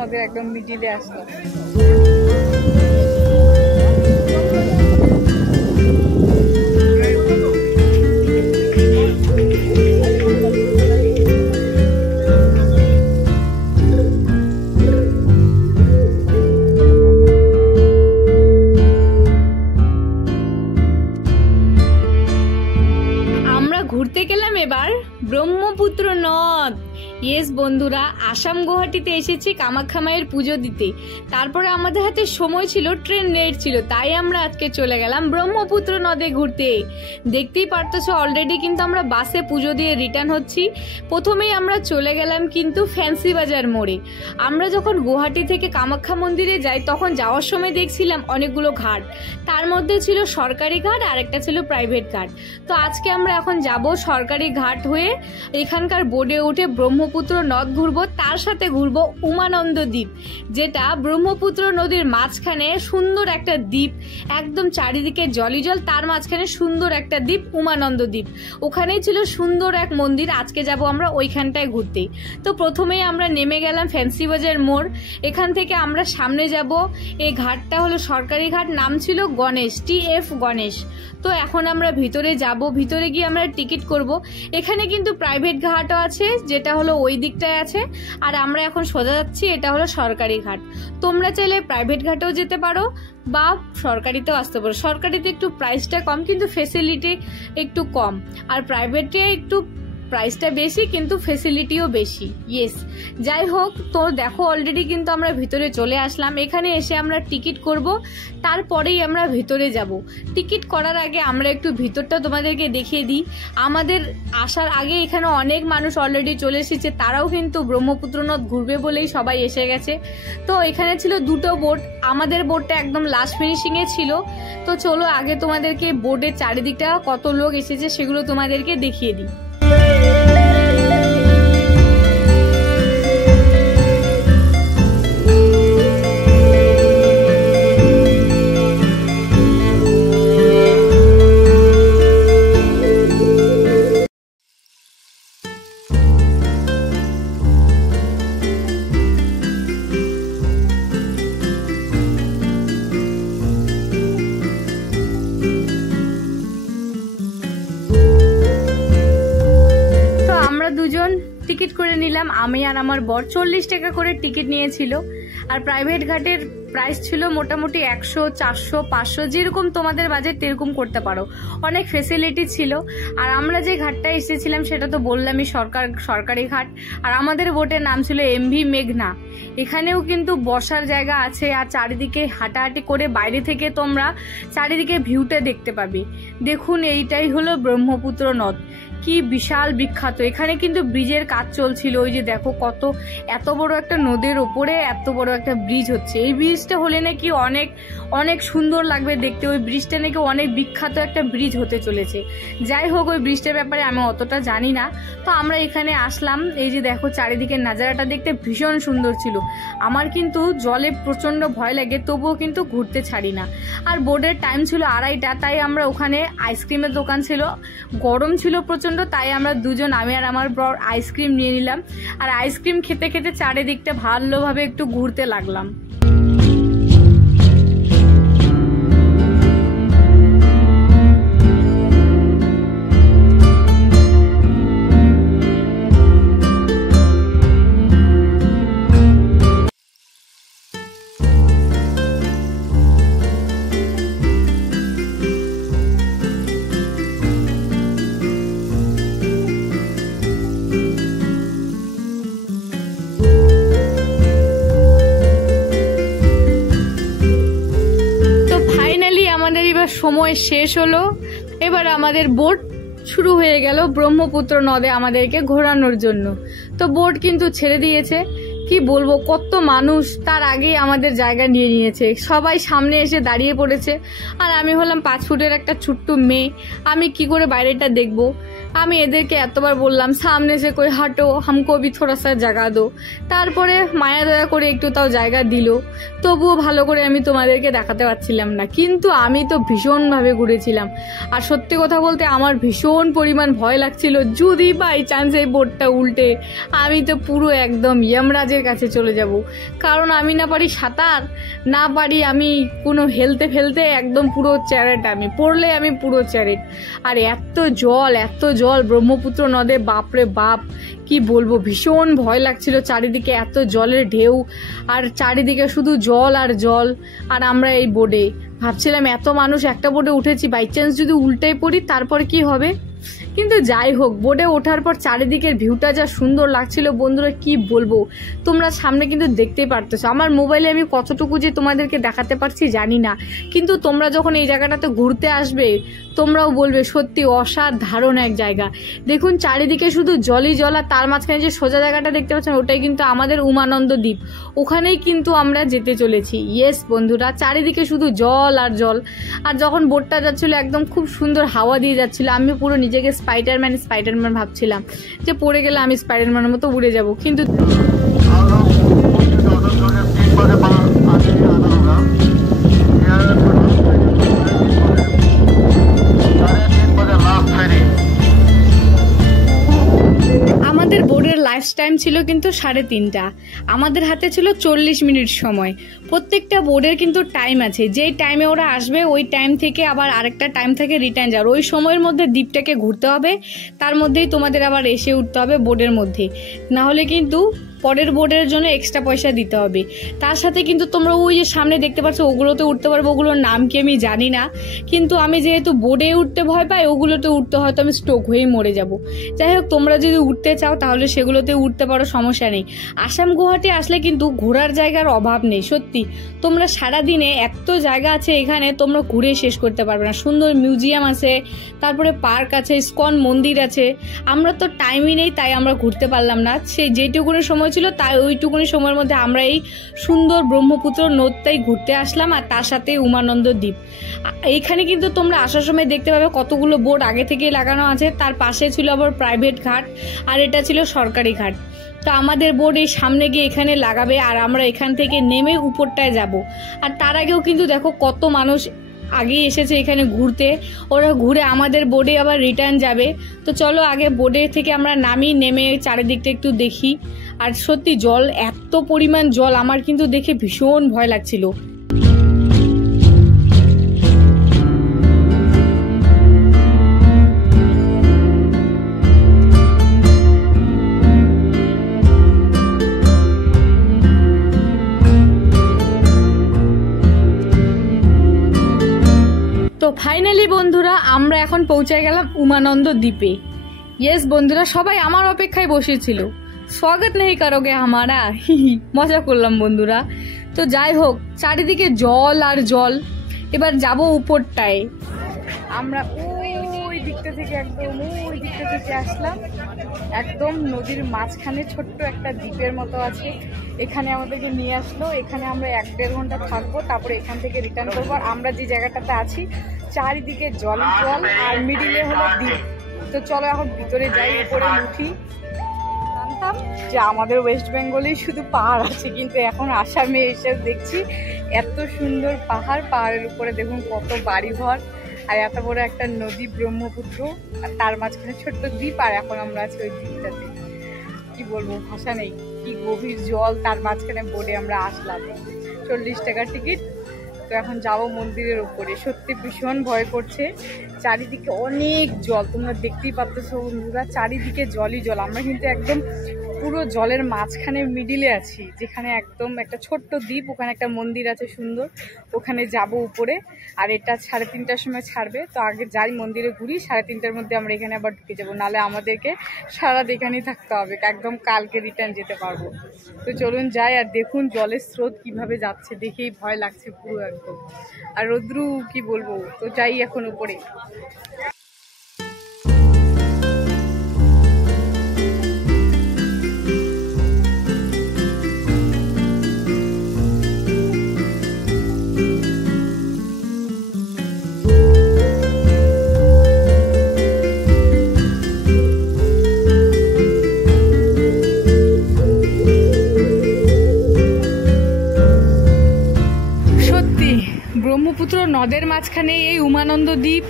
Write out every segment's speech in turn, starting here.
নদের একদম মিডিলে আসলাম। ঘুরতে গেলাম এবার ব্রহ্মপুত্র নদ। ইয়েস বন্ধুরা, আসাম গুয়াহাটিতে এসেছি কামাখ্যা মায়ের পুজো দিতে। তারপরে আমাদের হাতে সময় ছিল, ট্রেন লেট ছিল, তাই আমরা আজকে চলে গেলাম ব্রহ্মপুত্র নদে ঘুরতে। দেখতেই পারতেছো অলরেডি কিন্তু আমরা বাসে পুজো দিয়ে রিটার্ন হচ্ছি। প্রথমেই আমরা চলে গেলাম কিন্তু ফ্যান্সি বাজার মোড়ে। আমরা যখন গুয়াহাটি থেকে কামাখ্যা মন্দিরে যাই তখন যাওয়ার সময় দেখছিলাম অনেকগুলো ঘাট, তার মধ্যে ছিল সরকারি ঘাট আর একটা ছিল প্রাইভেট ঘাট। তো আজকে আমরা এখন যাব সরকারি ঘাট হয়ে এখানকার বোর্ডে উঠে ব্রহ্মপুত্র নদ ঘুরবো, তার সাথে ঘুরবো উমানন্দ দ্বীপ, যেটা ব্রহ্মপুত্র নদীর মাঝখানে সুন্দর একটা দ্বীপ, একদম চারিদিকে জলই জল, তার মাঝখানে সুন্দর একটা দ্বীপ উমানন্দ দ্বীপ। ওখানেই ছিল সুন্দর এক মন্দির, আজকে যাব আমরা ওইখানটায় ঘুরতে। তো প্রথমেই আমরা নেমে গেলাম ফ্যান্সি বাজার মোড়। এখান থেকে আমরা সামনে যাব, এই ঘাটটা হলো সরকারি ঘাট, নাম ছিল গণেশ, TF গণেশ। তো এখন আমরা ভিতরে যাব, ভিতরে গিয়ে আমরা টিকিট করব। এখানে কিন্তু প্রাইভেট ঘাটও আছে, যেটা হলো ওই দিকটায় আছে, আর আমরা এখন সোজা যাচ্ছি, এটা হলো সরকারি ঘাট। তোমরা চাইলে প্রাইভেট ঘাটেও যেতে পারো বা সরকারিতেও আসতে পারো। সরকারিতে একটু প্রাইসটা কম, কিন্তু ফেসিলিটি একটু কম, আর প্রাইভেটে একটু প্রাইসটা বেশি কিন্তু ফেসিলিটিও বেশি। ইয়েস, যাই হোক, তো দেখো অলরেডি কিন্তু আমরা ভিতরে চলে আসলাম। এখানে এসে আমরা টিকিট করব, তারপরেই আমরা ভিতরে যাব। টিকিট করার আগে আমরা একটু ভিতরটা তোমাদেরকে দেখিয়ে দিই। আমাদের আসার আগে এখানে অনেক মানুষ অলরেডি চলে এসেছে, তারাও কিন্তু ব্রহ্মপুত্র নদ ঘুরবে বলেই সবাই এসে গেছে। তো এখানে ছিল দুটো বোট, আমাদের বোটটা একদম লাস্ট ফিনিশিংয়ে ছিল। তো চলো আগে তোমাদেরকে বোটের চারিদিকটা কত লোক এসেছে সেগুলো তোমাদেরকে দেখিয়ে দিই। দুজন টিকিট করে নিলাম, আমি আর আমার বর। 40 টাকা করে টিকিট নিয়েছিল, আর প্রাইভেট ঘাটের প্রাইস ছিল মোটামুটি 100, 400, 500, যেরকম তোমাদের বাজেট তেরকম করতে পারো। অনেক ফেসিলিটি ছিল। আর আমরা যে ঘাটটা এসেছিলাম সেটা তো বললামই সরকারি ঘাট, আর আমাদের বোটের নাম ছিল MV মেঘনা। এখানেও কিন্তু বসার জায়গা আছে, আর চারিদিকে হাঁটাহাঁটি করে বাইরে থেকে তোমরা চারিদিকে ভিউটা দেখতে পাবে। দেখুন, এইটাই হলো ব্রহ্মপুত্র নদ, কি বিশাল বিখ্যাত। এখানে কিন্তু ব্রিজের কাজ চলছিল, ওই যে দেখো কত, এত বড় একটা নদীর ওপরে এত বড় একটা ব্রিজ হচ্ছে। এই ব্রিজটা হলে নাকি অনেক অনেক সুন্দর লাগবে দেখতে, ওই ব্রিজটা নাকি অনেক বিখ্যাত একটা ব্রিজ হতে চলেছে। যাই হোক, ওই ব্রিজটার ব্যাপারে আমি অতটা জানি না। তো আমরা এখানে আসলাম, এই যে দেখো চারিদিকের নাজারাটা দেখতে ভীষণ সুন্দর ছিল। আমার কিন্তু জলে প্রচন্ড ভয় লাগে, তবুও কিন্তু ঘুরতে ছাড়ি না। আর বোর্ডের টাইম ছিল 2:30, তাই আমরা ওখানে আইসক্রিমের দোকান ছিল, গরম ছিল প্রচন্ড, তাই আমরা দুজন, আমি আর আমার বর, আইসক্রিম নিয়ে নিলাম। আর আইসক্রিম খেতে খেতে চারিদিকটা ভালোভাবে একটু ঘুরতে লাগলাম। সময় শেষ হলো, এবার আমাদের বোট শুরু হয়ে গেল ব্রহ্মপুত্র নদে আমাদেরকে ঘোরানোর জন্য। তো বোট কিন্তু ছেড়ে দিয়েছে, কি বলবো, কত মানুষ তার আগেই আমাদের জায়গা নিয়ে নিয়েছে, সবাই সামনে এসে দাঁড়িয়ে পড়েছে। আর আমি হলাম 5 ফুটের একটা ছোট্ট মেয়ে, আমি কি করে বাইরেটা দেখবো। আমি এদেরকে এতবার বললাম সামনে से कोई हटो, हमको भी थोड़ा सा জায়গা দো। তারপরে মায়া দয়া করে একটু তাও জায়গা দিল, তবুও ভালো করে আমি তোমাদেরকে দেখাতে পারছিলাম না। কিন্তু আমি তো ভীষণভাবে ঘুরেছিলাম, আর সত্যি কথা বলতে আমার ভীষণ পরিমাণ ভয় লাগছিল, যদি বাই চান্স এই বোটটা উল্টে, আমি তো পুরো একদম যমরাজের বোটের কাছে চলে যাব, কারণ আমি না পারি সাঁতার, না পারি আমি কোনো হেলতে ফেলতে, একদম পুরো চ্যারেট, আমি পড়লে আমি পুরো চ্যারেট। আর এত জল ব্রহ্মপুত্র নদে, বাপরে বাপ কি বলবো, ভীষণ ভয় লাগছিল। চারিদিকে এত জলের ঢেউ, আর চারিদিকে শুধু জল আর জল, আর আমরা এই বোটে ভাবছিলাম এত মানুষ একটা বোটে উঠেছি, বাই চান্স যদি উল্টে পড়ি তারপর কি হবে। কিন্তু যাই হোক, বোটে ওঠার পর চারিদিকের ভিউটা যা সুন্দর লাগছিল বন্ধুরা, কি বলবো, তোমরা সামনে কিন্তু দেখতেই পারতেছো। আমার মোবাইলে আমি কতটুকু যে তোমাদেরকে দেখাতে পারছি জানি না, কিন্তু তোমরা যখন এই জায়গাটাতে ঘুরতে আসবে তোমরাও বলবে সত্যি অসাধারণ এক জায়গা। দেখুন চারিদিকে শুধু জলই জল, আর তার মাঝখানে যে সোজা জায়গাটা দেখতে পাচ্ছেন ওটাই কিন্তু আমাদের উমানন্দ দ্বীপ, ওখানেই কিন্তু আমরা যেতে চলেছি। ইয়েস বন্ধুরা, চারিদিকে শুধু জল আর জল। আর যখন বোটটা যাচ্ছিল একদম খুব সুন্দর হাওয়া দিয়ে যাচ্ছিল, আমি পুরো নিজেকে স্পাইডারম্যান ভাবছিলাম যে পড়ে গেলে আমি স্পাইডারম্যানের মতো উড়ে যাব। কিন্তু আমাদের বোর্ডের লাইফ টাইম ছিল কিন্তু 3:30, আমাদের হাতে ছিল 40 মিনিট সময়। প্রত্যেকটা বোর্ডের কিন্তু টাইম আছে, যেই টাইমে ওরা আসবে ওই টাইম থেকে আবার আরেকটা টাইম থেকে রিটার্ন যাওয়ার, ওই সময়ের মধ্যে দ্বীপটাকে ঘুরতে হবে, তার মধ্যেই তোমাদের আবার এসে উঠতে হবে বোর্ডের মধ্যে, না হলে কিন্তু পরের বোর্ডের জন্য এক্সট্রা পয়সা দিতে হবে। তার সাথে কিন্তু তোমরা ওই যে সামনে দেখতে পাচ্ছ ওগুলোতে উঠতে পারবো, ওগুলোর নাম কি আমি জানি না, কিন্তু আমি যেহেতু বোর্ডে উঠতে ভয় পাই, ওগুলোতে উঠতে হয়তো আমি স্ট্রোক হয়েই মরে যাব। যাই হোক, তোমরা যদি উঠতে চাও তাহলে সেগুলোতে উঠতে পারো, সমস্যা নেই। আসাম গুয়াহাটি আসলে কিন্তু ঘোরার জায়গার অভাব নেই, সত্যি তোমরা সারাদিনে এত জায়গা আছে এখানে, তোমরা ঘুরে শেষ করতে পারবে না। সুন্দর মিউজিয়াম আছে, তারপরে পার্ক আছে, ইস্কন মন্দির আছে। আমরা তো টাইমই নেই, তাই আমরা ঘুরতে পারলাম না। সেই যেটুকুনি সময় ছিল তাই ওইটুকুনি সময়ের মধ্যে আমরা এই সুন্দর ব্রহ্মপুত্র নদটাই ঘুরতে আসলাম, আর তার সাথে উমানন্দ দ্বীপ। এইখানে কিন্তু তোমরা আসার সময় দেখতে পাবে কতগুলো বোর্ড আগে থেকেই লাগানো আছে, তার পাশে ছিল আবার প্রাইভেট ঘাট, আর এটা ছিল সরকারি ঘাট। তো আমাদের বোর্ড এই সামনে গিয়ে এখানে লাগাবে, আর আমরা এখান থেকে নেমে উপরটায় যাব। আর তার আগেও কিন্তু দেখো কত মানুষ আগেই এসেছে এখানে ঘুরতে, ওরা ঘুরে আমাদের বোর্ডে আবার রিটার্ন যাবে। তো চলো আগে বোর্ডে থেকে আমরা নামি, নেমে চারিদিকটা একটু দেখি। আর সত্যি জল, এত পরিমাণ জল, আমার কিন্তু দেখে ভীষণ ভয় লাগছিল। তো ফাইনালি বন্ধুরা আমরা এখন পৌঁছে গেলাম উমানন্দ দ্বীপে। ইয়েস বন্ধুরা, সবাই আমার অপেক্ষায় বসেছিল, স্বাগত নেই করোগে হামারা, মজা করলাম বন্ধুরা। তো যাই হোক, চারিদিকে জল আর জল। এবার যাব উপরটায়। আমরা ওই দিকটা থেকে আসলাম, একদম নদীর মাঝখানে ছোট্ট একটা দ্বীপের মতো আছে, এখানে আমাদেরকে নিয়ে আসলো। এখানে আমরা 1-1.5 ঘন্টা থাকবো, তারপরে এখান থেকে রিটার্ন করবো। আর আমরা যে জায়গাটাতে আছি চারিদিকে জল জল, আর মিডিলে হলো দ্বীপ। তো চলো এখন ভিতরে যাই, উপরে উঠি। জানতাম যে আমাদের ওয়েস্ট বেঙ্গলেই শুধু পাহাড় আছে, কিন্তু এখন আসামে এসে দেখছি এত সুন্দর পাহাড়, পাহাড়ের উপরে দেখুন কত বাড়িঘর, আর এত বড় একটা নদী ব্রহ্মপুত্র, আর তার মাঝখানে ছোট্ট দ্বীপ। আর এখন আমরা আছি ওই দ্বীপটাতে, কি বলবো, ভাষা নেই, কি গভীর জল, তার মাঝখানে বোর্ডে আমরা আসলাম। 40 টাকা টিকিট। তো এখন যাবো মন্দিরের উপরে। সত্যি ভীষণ ভয় করছে, চারিদিকে অনেক জল, তোমরা দেখতেই পাচ্ছো বন্ধুরা, চারিদিকে জলই জল। আমরা কিন্তু একদম পুরো জলের মাঝখানে মিডিলে আছি, যেখানে একদম একটা ছোট্ট দ্বীপ, ওখানে একটা মন্দির আছে সুন্দর, ওখানে যাব উপরে। আর এটা 3:30টার সময় ছাড়বে, তো আগে যাই মন্দিরে ঘুরি, 3:30টার মধ্যে আমরা এখানে আবার ঢুকে যাবো, নাহলে আমাদেরকে সারা এখানেই থাকতে হবে, একদম কালকে রিটার্ন যেতে পারবো। তো চলুন যাই, আর দেখুন জলের স্রোত কিভাবে যাচ্ছে, দেখেই ভয় লাগছে পুরো একদম, আর রোদ্রু কি বলবো। তো যাই এখন উপরে। ব্রহ্মপুত্র নদের মাঝখানে এই উমানন্দ দ্বীপ,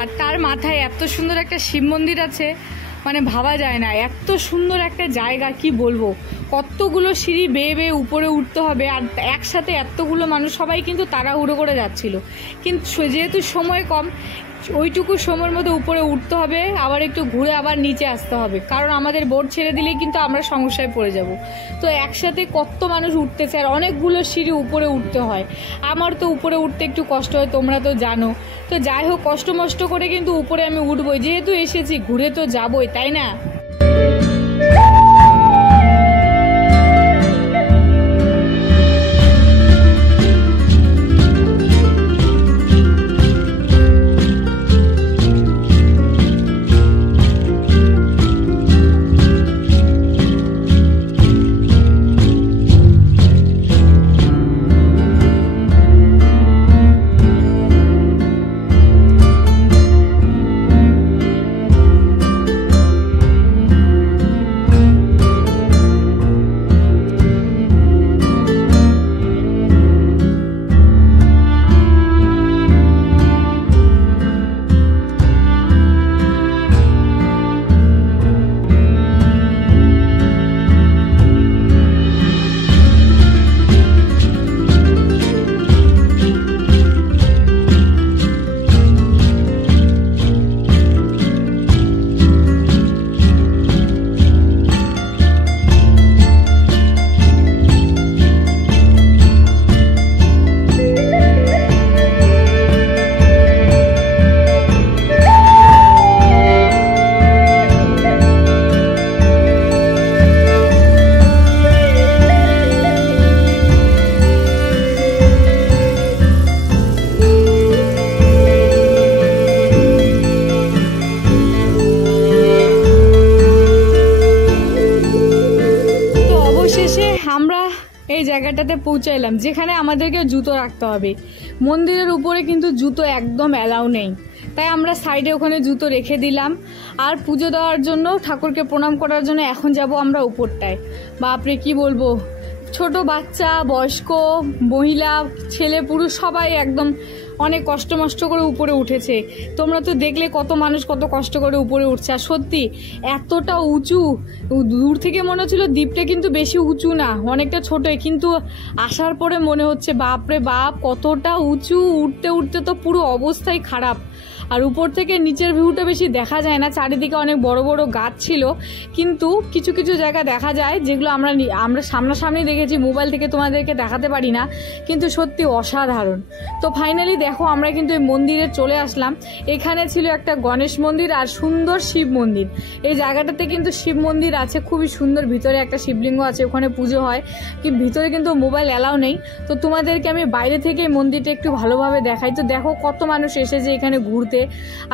আর তার মাথায় এত সুন্দর একটা শিব মন্দির আছে, মানে ভাবা যায় না, এত সুন্দর একটা জায়গা, কি বলবো। কতগুলো সিঁড়ি বেয়ে বেয়ে উপরে উঠতে হবে, আর একসাথে এতগুলো মানুষ, সবাই কিন্তু তাড়াহুড়ো করে যাচ্ছিল। কিন্তু যেহেতু সময় কম, ওইটুকু সময়ের মধ্যে উপরে উঠতে হবে, আবার একটু ঘুরে আবার নিচে আসতে হবে, কারণ আমাদের বোট ছেড়ে দিলেই কিন্তু আমরা সমস্যায় পড়ে যাব। তো একসাথে কত মানুষ উঠতেছে, আর অনেকগুলো সিঁড়ি উপরে উঠতে হয়। আমার তো উপরে উঠতে একটু কষ্ট হয়, তোমরা তো জানো। তো যাই হোক, কষ্ট মষ্ট করে কিন্তু উপরে আমি উঠবই, যেহেতু এসেছি ঘুরে তো যাবই, তাই না? আমরা এই জায়গাটাতে পৌঁছাইলাম যেখানে আমাদেরকে জুতো রাখতে হবে। মন্দিরের উপরে কিন্তু জুতো একদম অ্যালাউ নেই, তাই আমরা সাইডে ওখানে জুতো রেখে দিলাম। আর পুজো দেওয়ার জন্য, ঠাকুরকে প্রণাম করার জন্য এখন যাব আমরা উপরটায়। বাপরে কি বলবো, ছোট বাচ্চা, বয়স্ক, মহিলা, ছেলে, পুরুষ সবাই একদম অনেক কষ্ট মষ্ট করে উপরে উঠেছে। তোমরা তো দেখলে কত মানুষ কত কষ্ট করে উপরে উঠছে। আর সত্যি এতটা উঁচু, দূর থেকে মনে হচ্ছিল দ্বীপটা কিন্তু বেশি উঁচু না, অনেকটা ছোটই, কিন্তু আসার পরে মনে হচ্ছে বাপরে বাপ কতটা উঁচু। উঠতে উঠতে তো পুরো অবস্থাই খারাপ। আর উপর থেকে নিচের ভিউটা বেশি দেখা যায় না, চারিদিকে অনেক বড় বড় গাছ ছিল, কিন্তু কিছু কিছু জায়গা দেখা যায় যেগুলো আমরা সামনাসামনি দেখেছি, মোবাইল থেকে তোমাদেরকে দেখাতে পারি না, কিন্তু সত্যি অসাধারণ। তো ফাইনালি দেখো আমরা কিন্তু এই মন্দিরে চলে আসলাম। এখানে ছিল একটা গণেশ মন্দির আর সুন্দর শিব মন্দির। এই জায়গাটাতে কিন্তু শিব মন্দির আছে, খুবই সুন্দর, ভিতরে একটা শিবলিঙ্গ আছে, ওখানে পুজো হয়, কি ভিতরে কিন্তু মোবাইল অ্যালাউ নেই। তো তোমাদেরকে আমি বাইরে থেকে এই মন্দিরটা একটু ভালোভাবে দেখাই। তো দেখো কত মানুষ এসেছে এখানে ঘুরতে।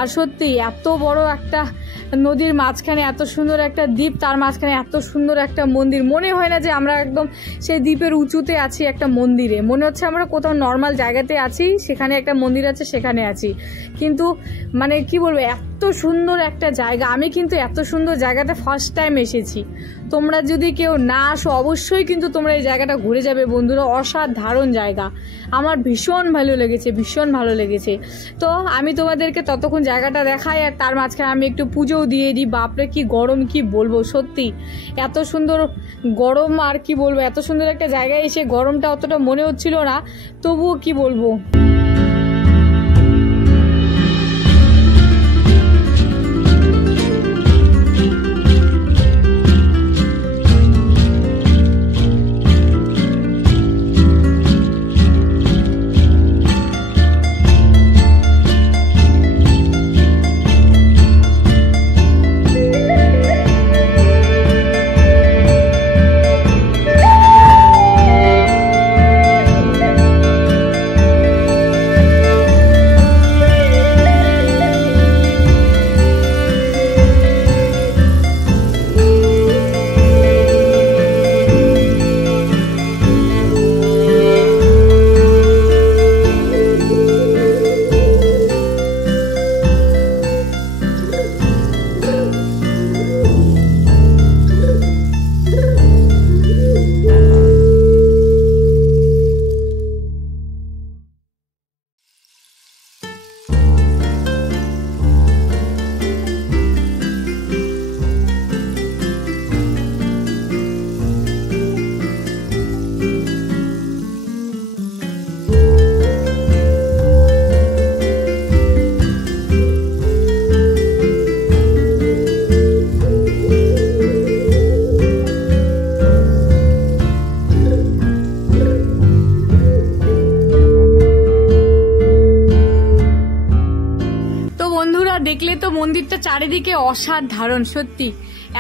আর সত্যি এত বড় একটা নদীর মাঝখানে এত সুন্দর একটা দ্বীপ, তার মাঝখানে এত সুন্দর একটা মন্দির, মনে হয় না যে আমরা একদম সেই দ্বীপের উঁচুতে আছি একটা মন্দিরে, মনে হচ্ছে আমরা কোথাও নর্মাল জায়গাতে আছি, সেখানে একটা মন্দির আছে সেখানে আছি। কিন্তু মানে কি বলবো, এত সুন্দর একটা জায়গা। আমি কিন্তু এত সুন্দর জায়গাতে ফার্স্ট টাইম এসেছি। তোমরা যদি কেউ না আসো অবশ্যই কিন্তু তোমরা এই জায়গাটা ঘুরে যাবে বন্ধুরা, অসাধারণ জায়গা। আমার ভীষণ ভালো লেগেছে, ভীষণ ভালো লেগেছে। তো আমি তোমাদেরকে ততক্ষণ জায়গাটা দেখাই, আর তার মাঝখানে আমি একটু পুজোও দিয়ে দিই। বাপরে কি গরম, কি বলবো, সত্যি এত সুন্দর গরম। আর কি বলবো, এত সুন্দর একটা জায়গায় এসে গরমটা অতটা মনে হচ্ছিল না, তবুও কি বলবো। মন্দিরটা চারিদিকে অসাধারণ, সত্যি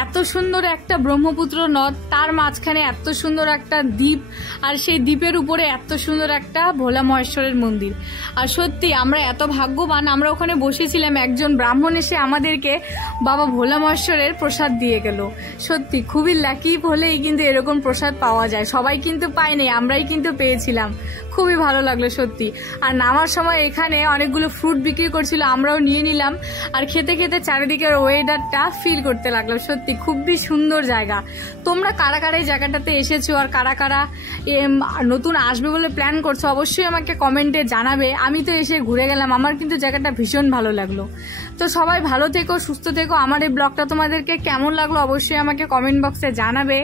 এত সুন্দর একটা ব্রহ্মপুত্র নদ, তার মাঝখানে এত সুন্দর একটা দ্বীপ, আর সেই দ্বীপের উপরে এত সুন্দর একটা ভোলা মহেশ্বরের মন্দির। আর সত্যি আমরা এত ভাগ্যবান, আমরা ওখানে বসেছিলাম, একজন ব্রাহ্মণ এসে আমাদেরকে বাবা ভোলা মহেশ্বরের প্রসাদ দিয়ে গেল। সত্যি খুবই লাকি হলেই কিন্তু এরকম প্রসাদ পাওয়া যায়, সবাই কিন্তু পায়নি, আমরাই কিন্তু পেয়েছিলাম। খুবই ভালো লাগলো সত্যি। আর নামার সময় এখানে অনেকগুলো ফ্রুট বিক্রি করছিল, আমরাও নিয়ে নিলাম, আর খেতে খেতে চারিদিকের ওয়েদারটা ফিল করতে লাগলাম। সত্যি খুবই সুন্দর জায়গা। তোমরা কারা কারা এই জায়গাটাতে এসেছো আর কারা কারা নতুন আসবে বলে প্ল্যান করছো অবশ্যই আমাকে কমেন্টে জানাবে। আমি তো এসে ঘুরে গেলাম, আমার কিন্তু জায়গাটা ভীষণ ভালো লাগলো। তো সবাই ভালো থেকো, সুস্থ থেকো। আমার এই ব্লগটা তোমাদেরকে কেমন লাগলো অবশ্যই আমাকে কমেন্ট বক্সে জানাবে,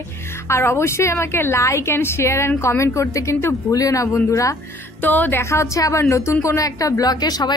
আর অবশ্যই আমাকে like and share and comment করতে কিন্তু ভুলিও না বন্ধুরা। তো দেখা হচ্ছে আবার নতুন কোনো একটা ব্লগে। সবাই